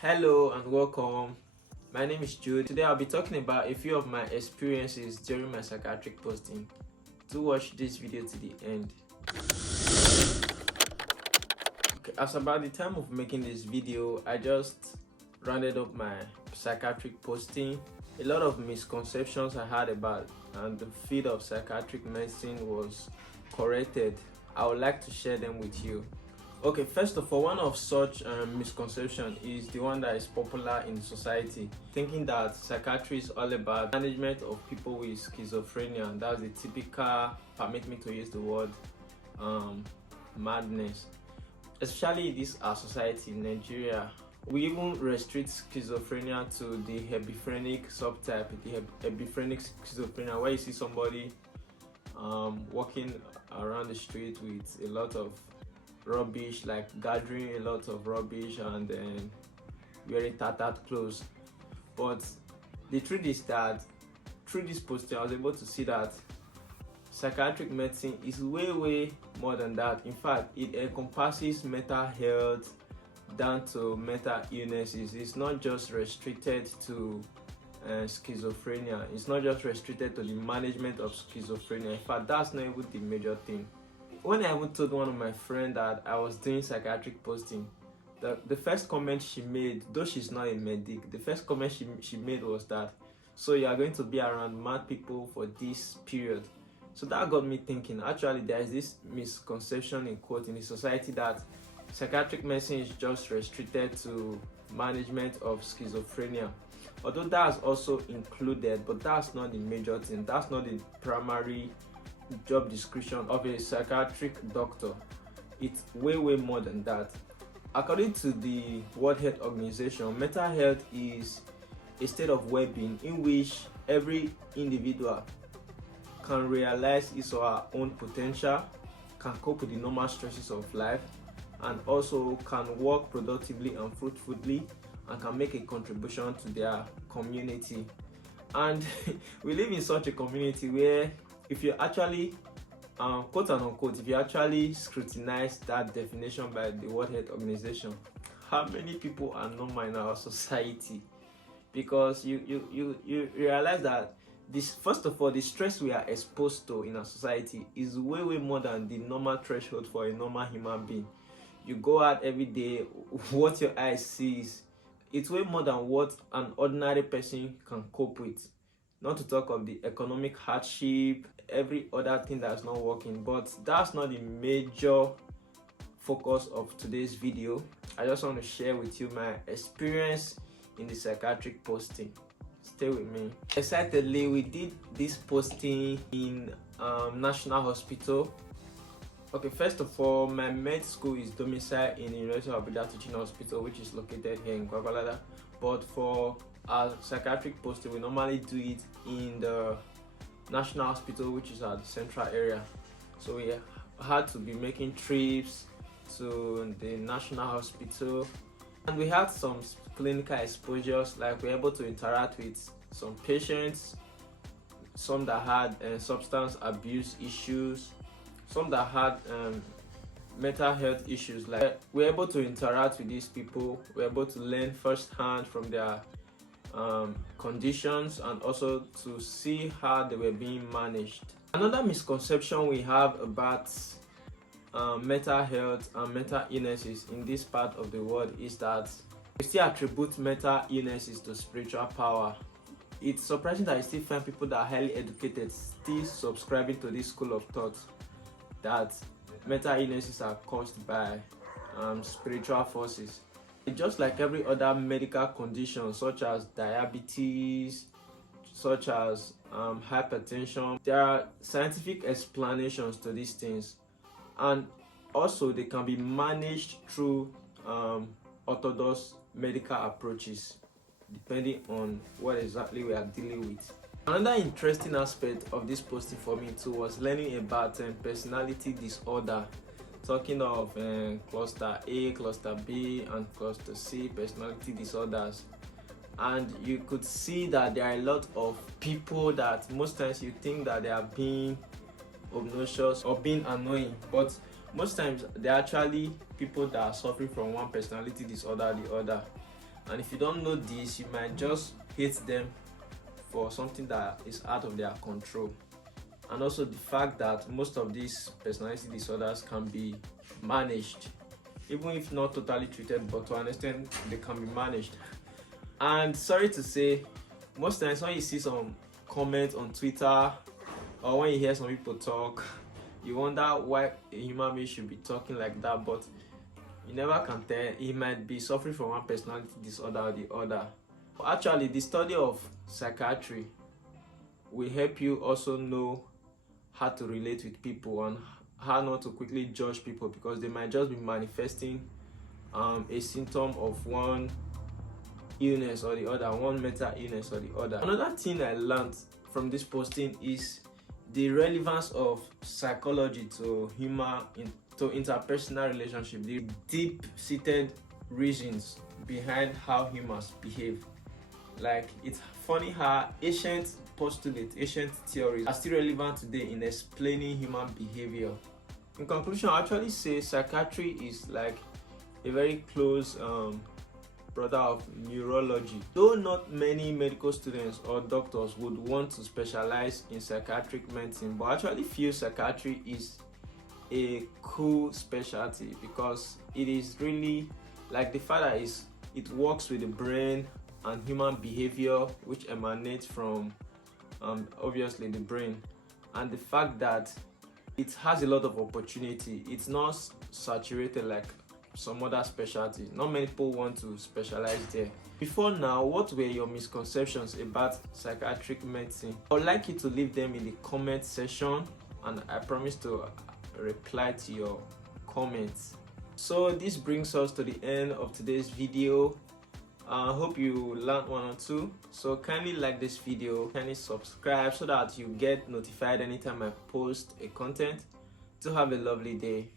Hello and welcome. My name is Jude. Today I'll be talking about a few of my experiences during my psychiatric posting. Do watch this video to the end. Okay, as about the time of making this video, I just rounded up my psychiatric posting. A lot of misconceptions I had about and the field of psychiatric medicine was corrected. I would like to share them with you. Okay, first of all, one of such misconception is the one that is popular in society, thinking that psychiatry is all about management of people with schizophrenia, and that's the typical, permit me to use the word, madness. Especially in this our society in Nigeria, we even restrict schizophrenia to the hebephrenic subtype, the hebephrenic schizophrenia, where you see somebody walking around the street with a lot of rubbish, like gathering a lot of rubbish and then wearing tattered clothes. But the truth is that through this posting I was able to see that psychiatric medicine is way more than that. In fact, it encompasses mental health down to mental illnesses. It's not just restricted to schizophrenia. It's not just restricted to the management of schizophrenia. In fact, that's not even the major thing. When I even told one of my friends that I was doing psychiatric posting, the first comment she made, though she's not a medic, the first comment she made was that, so you are going to be around mad people for this period. So that got me thinking. Actually, there is this misconception in quote in the society that psychiatric medicine is just restricted to management of schizophrenia. Although that's also included, but that's not the major thing. That's not the primary job description of a psychiatric doctor. It's way more than that. According to the World Health Organization, mental health is a state of well-being in which every individual can realize his or her own potential, can cope with the normal stresses of life, and also can work productively and fruitfully, and can make a contribution to their community. And we live in such a community where if you actually, quote and unquote, if you actually scrutinize that definition by the World Health Organization, how many people are normal in our society? Because you realize that this, first of all, the stress we are exposed to in our society is way more than the normal threshold for a normal human being. You go out every day, what your eyes sees, it's way more than what an ordinary person can cope with. Not to talk of the economic hardship, every other thing that's not working. But that's not the major focus of today's video. I just want to share with you my experience in the psychiatric posting. Stay with me. Excitedly, we did this posting in National Hospital. Okay, first of all, my med school is domiciled in the University of Abuja Teaching Hospital, which is located here in Kwakwalada. But for our psychiatric posting, we normally do it in the National Hospital, which is at the central area. So we had to be making trips to the National Hospital, and we had some clinical exposures, like we were able to interact with some patients, some that had substance abuse issues, some that had mental health issues. Like we're able to interact with these people, we're able to learn firsthand from their conditions and also to see how they were being managed. Another misconception we have about mental health and mental illnesses in this part of the world is that we still attribute mental illnesses to spiritual power. It's surprising that you still find people that are highly educated still subscribing to this school of thought that mental illnesses are caused by spiritual forces. Just like every other medical condition, such as diabetes, such as hypertension, there are scientific explanations to these things, and also they can be managed through orthodox medical approaches depending on what exactly we are dealing with. Another interesting aspect of this posting for me too was learning about personality disorder, talking of cluster A, cluster B, and cluster C personality disorders. And you could see that there are a lot of people that most times you think that they are being obnoxious or being annoying, but most times they're actually people that are suffering from one personality disorder or the other. And if you don't know this, you might just hate them for something that is out of their control. And also the fact that most of these personality disorders can be managed, even if not totally treated, but to an extent they can be managed. And sorry to say, most times when you see some comments on Twitter or when you hear some people talk, you wonder why a human being should be talking like that, but you never can tell. He might be suffering from one personality disorder or the other. Actually, the study of psychiatry will help you also know how to relate with people and how not to quickly judge people, because they might just be manifesting a symptom of one illness or the other, one mental illness or the other. Another thing I learned from this posting is the relevance of psychology to interpersonal relationship, the deep-seated reasons behind how humans behave. Like, it's funny how ancient postulates, ancient theories are still relevant today in explaining human behavior. In conclusion, I actually say psychiatry is like a very close brother of neurology. Though not many medical students or doctors would want to specialize in psychiatric medicine, but I actually feel psychiatry is a cool specialty because it is really like the fact that it works with the brain and human behavior, which emanates from obviously the brain, and the fact that it has a lot of opportunity. It's not saturated like some other specialty. Not many people want to specialize there. Before now, what were your misconceptions about psychiatric medicine? I would like you to leave them in the comment section, and I promise to reply to your comments. So this brings us to the end of today's video. I hope you learned one or two. So kindly like this video, kindly subscribe so that you get notified anytime I post a content. To have a lovely day.